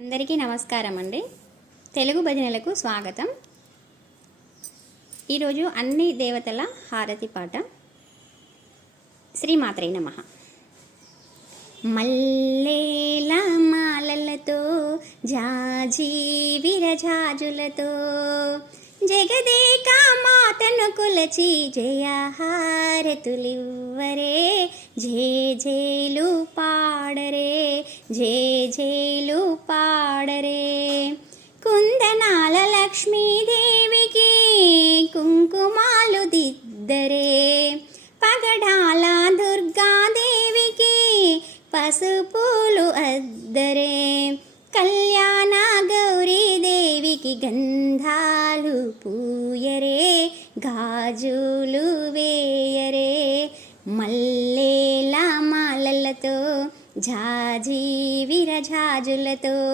అందరికీ నమస్కారం అండి. తెలుగు భజనలకు స్వాగతం. ఈరోజు అన్ని దేవతల హారతి పాట. శ్రీమాత్రే నమః. మల్లేల మాలలతో జాజి విరజాజులతో జగదేక మాతను కొలచి జయహారతులివ్వరే, జేజేలు పాడరే, జేజేలు పాడరే. కుందనాల లక్ష్మీదేవికి కుంకుమాలు దిద్దరే, పగడాల దుర్గాదేవికి పసుపులు అద్దరే, కళ్యాణ గౌరీదేవికి గంధాలు పూయరే, గాజులు వేయరే. మల్లేల మాలలతో జాజి విరజాజులతో